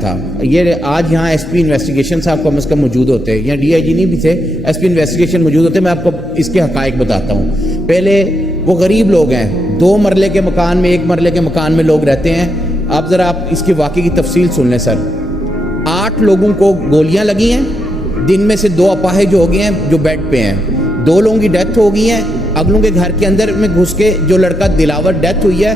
تھا یہ آج یہاں ایس پی انویسٹیگیشن صاحب کم از کم موجود ہوتے ہیں، یہاں ڈی آئی جی نہیں بھی تھے، ایس پی انویسٹیگیشن موجود ہوتے، میں آپ کو اس کے حقائق بتاتا ہوں۔ پہلے وہ غریب لوگ ہیں، 2 مرلے کے مکان میں 1 مرلے کے مکان میں لوگ رہتے ہیں۔ آپ ذرا آپ اس کی واقعے کی تفصیل سن لیں سر۔ 8 لوگوں کو گولیاں لگی ہیں، جن میں سے 2 اپاہج ہو گئے ہیں جو بیڈ پہ ہیں، 2 لوگوں کی ڈیتھ ہو گئی ہے۔ اگلوں کے گھر کے اندر میں گھس کے جو لڑکا دلاور ڈیتھ ہوئی ہے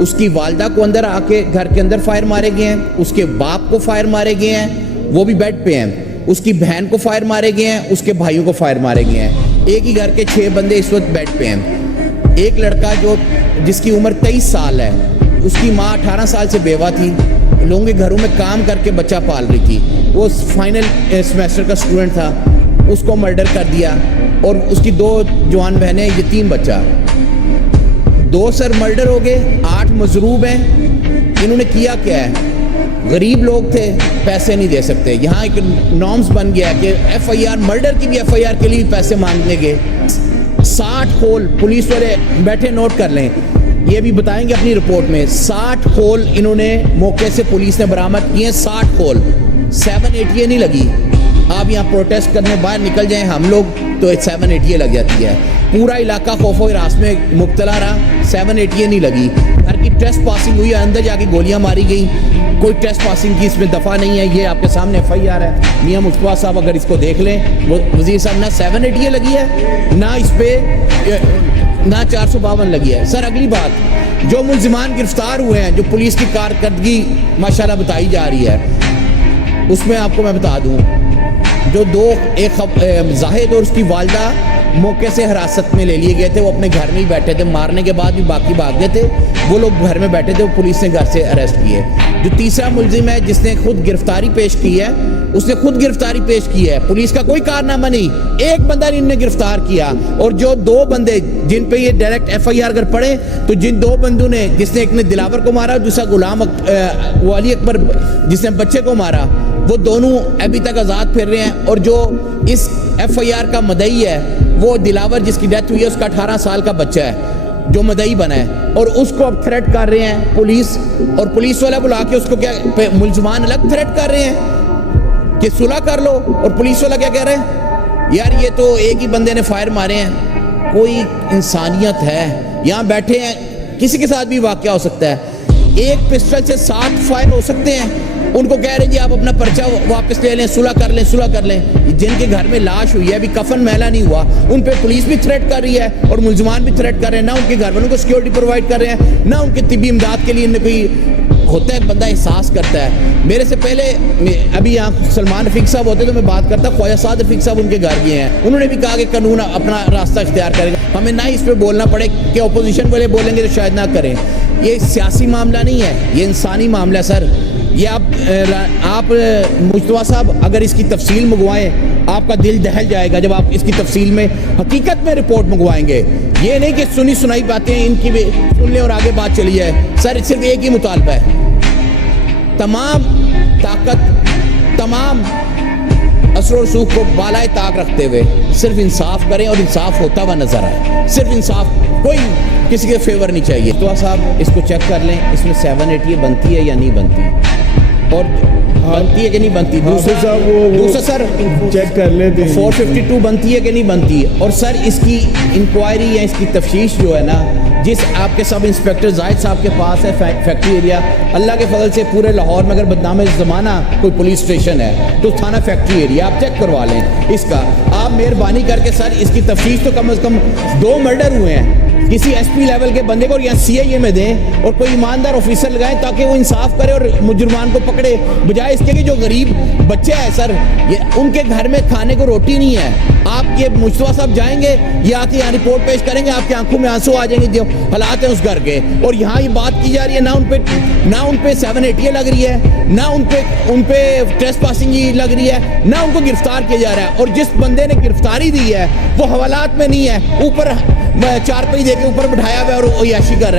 اس کی والدہ کو اندر آ کے گھر کے اندر فائر مارے گئے ہیں، اس کے باپ کو فائر مارے گئے ہیں، وہ بھی بیڈ پہ ہیں، اس کی بہن کو فائر مارے گئے ہیں، اس کے بھائیوں کو فائر مارے گئے ہیں۔ ایک ہی گھر کے 6 بندے اس وقت بیڈ پہ ہیں۔ ایک لڑکا جس کی عمر 23 سال ہے، اس کی ماں 18 سال سے بیوہ تھی، لوگوں کے گھروں میں کام کر کے بچہ پال رہی تھی، وہ فائنل سیمیسٹر کا اسٹوڈنٹ تھا، اس کو مرڈر کر دیا، اور اس کی 2 جوان بہنیں، یتیم بچہ، 2 سر مرڈر ہو گئے، 8 مضروب ہیں۔ انہوں نے کیا کیا ہے؟ غریب لوگ تھے، پیسے نہیں دے سکتے، یہاں ایک نارمز بن گیا کہ ایف آئی آر، مرڈر کی بھی ایف آئی آر کے لیے پیسے مانگنے گے۔ 60 کھول پولیس والے بیٹھے، نوٹ کر لیں، یہ بھی بتائیں گے اپنی رپورٹ میں، 60 کھول انہوں نے موقع سے پولیس نے برآمد کیے ہیں، 60 کھول، 780 نہیں لگی۔ آپ یہاں پروٹیسٹ کرنے باہر نکل جائیں ہم لوگ تو 780 لگ جاتی ہے، پورا علاقہ خوف و ہراس میں مبتلا رہا، 780 نہیں لگی۔ گھر کی ٹریس پاسنگ ہوئی ہے، اندر جا کے گولیاں ماری گئی، کوئی ٹریس پاسنگ کی اس میں دفعہ نہیں ہے، یہ آپ کے سامنے ایف آئی آر ہے۔ میاں مصطفیٰ صاحب اگر اس کو دیکھ لیں، وہ وزیر صاحب، نہ 780 لگی ہے، نہ اس پہ نہ 452 لگی ہے۔ سر اگلی بات، جو ملزمان گرفتار ہوئے ہیں، جو پولیس کی کارکردگی ماشاءاللہ بتائی جا رہی ہے، اس میں آپ کو میں بتا دوں، جو 2، ایک زاہد اور اس کی والدہ موقع سے حراست میں لے لیے گئے تھے، وہ اپنے گھر میں ہی بیٹھے تھے، مارنے کے بعد بھی باقی بھاگ گئے تھے، وہ لوگ گھر میں بیٹھے تھے، وہ پولیس نے گھر سے اریسٹ کیے۔ جو تیسرا ملزم ہے جس نے خود گرفتاری پیش کی ہے، اس نے خود گرفتاری پیش کی ہے، پولیس کا کوئی کارنامہ نہیں، ایک بندہ ان نے گرفتار کیا، اور جو 2 بندے جن پہ یہ ڈائریکٹ ایف آئی آر اگر پڑھیں تو جن 2 بندوں نے، جس نے ایک نے دلاور کو مارا، دوسرا غلام علی اکبر جس نے بچے کو مارا، وہ دونوں ابھی تک آزاد پھر رہے ہیں، اور جو اس ایف آئی آر کا مدعی ہے وہ دلاور جس کی ڈیتھ ہوئی ہے، اس کا 18 سال کا بچہ ہے جو مدعی بنا ہے، اور اس کو اب تھریٹ کر رہے ہیں پولیس، اور پولیس والا بلا کے اس کو کیا، ملزمان الگ تھریٹ کر رہے ہیں کہ صلح کر لو، اور پولیس والا کیا کہہ رہے ہیں، یار یہ تو ایک ہی بندے نے فائر مارے ہیں، کوئی انسانیت ہے؟ یہاں بیٹھے ہیں، کسی کے ساتھ بھی واقعہ ہو سکتا ہے، ایک پسٹل سے 60 فائر ہو سکتے ہیں، ان کو کہہ رہے ہیں جی آپ اپنا پرچہ واپس لے لیں، صلح کر لیں، صلح کر لیں۔ جن کے گھر میں لاش ہوئی ہے، ابھی کفن میلا نہیں ہوا، ان پہ پولیس بھی تھریٹ کر رہی ہے اور ملزمان بھی تھریٹ کر رہے ہیں، نہ ان کے گھر والوں کو سیکیورٹی پرووائڈ کر رہے ہیں، نہ ان کے طبی امداد کے لیے ان کوئی ہوتا ہے، بندہ احساس کرتا ہے۔ میرے سے پہلے ابھی یہاں سلمان رفیق صاحب ہوتے تو میں بات کرتا، خواجہ سعد رفیق صاحب ان کے گھر گئے ہیں، انہوں نے بھی کہا کہ قانون اپنا راستہ اختیار کرے گا، ہمیں نہ اس پہ بولنا پڑے کہ اپوزیشن والے بولیں گے تو شاید نہ کریں۔ یہ سیاسی معاملہ نہیں ہے، یہ انسانی معاملہ ہے سر۔ یہ آپ مصطفیٰ صاحب اگر اس کی تفصیل منگوائیں، آپ کا دل دہل جائے گا جب آپ اس کی تفصیل میں حقیقت میں رپورٹ منگوائیں گے۔ یہ نہیں کہ سنی سنائی باتیں ان کی بھی سن لیں اور آگے بات چلی جائے۔ سر صرف ایک ہی مطالبہ ہے، تمام طاقت، تمام اثر و رسوخ کو بالائے طاق رکھتے ہوئے صرف انصاف کریں، اور انصاف ہوتا ہوا نظر آئے، صرف انصاف، کوئی کسی کے فیور نہیں چاہیے۔ تو صاحب اس کو چیک کر لیں، اس میں 780 بنتی ہے یا نہیں بنتی، اور بنتی ہے کہ نہیں بنتی۔ دوسرا سر چیک کر لیں 452 بنتی ہے کہ نہیں بنتی، اور سر اس کی انکوائری یا اس کی تفتیش جو ہے نا، جس آپ کے سب انسپیکٹر زاہد صاحب کے پاس ہے فیکٹری ایریا، اللہ کے فضل سے پورے لاہور میں اگر بدنام زمانہ کوئی پولیس اسٹیشن ہے تو تھانہ فیکٹری ایریا، آپ چیک کروا لیں اس کا۔ آپ مہربانی کر کے سر اس کی تفتیش تو کم از کم 2 مرڈر ہوئے ہیں، کسی ایس پی لیول کے بندے کو یا سی آئی اے میں دیں، اور کوئی ایماندار آفیسر لگائیں تاکہ وہ انصاف کرے اور مجرمان کو پکڑے، بجائے اس کے کہ جو غریب بچے ہیں سر، یہ ان کے گھر میں کھانے کو روٹی نہیں ہے۔ آپ یہ مصطفیٰ صاحب جائیں گے، یہ آ کے یہاں رپورٹ پیش کریں گے، آپ کی آنکھوں میں آنسو آ جائیں گے جو حالات ہیں اس گھر کے، اور یہاں یہ بات کی جا رہی ہے، نہ ان پہ 780 لگ رہی ہے، نہ ان پہ ٹریس پاسنگ لگ رہی ہے، نہ ان کو گرفتار کیا جا رہا ہے، اور جس بندے نے گرفتاری دی ہے وہ حوالات میں نہیں ہے، اوپر 4 پہی دے کے اوپر بٹھایا ہوا ہے اور عیاشی کر رہا ہے۔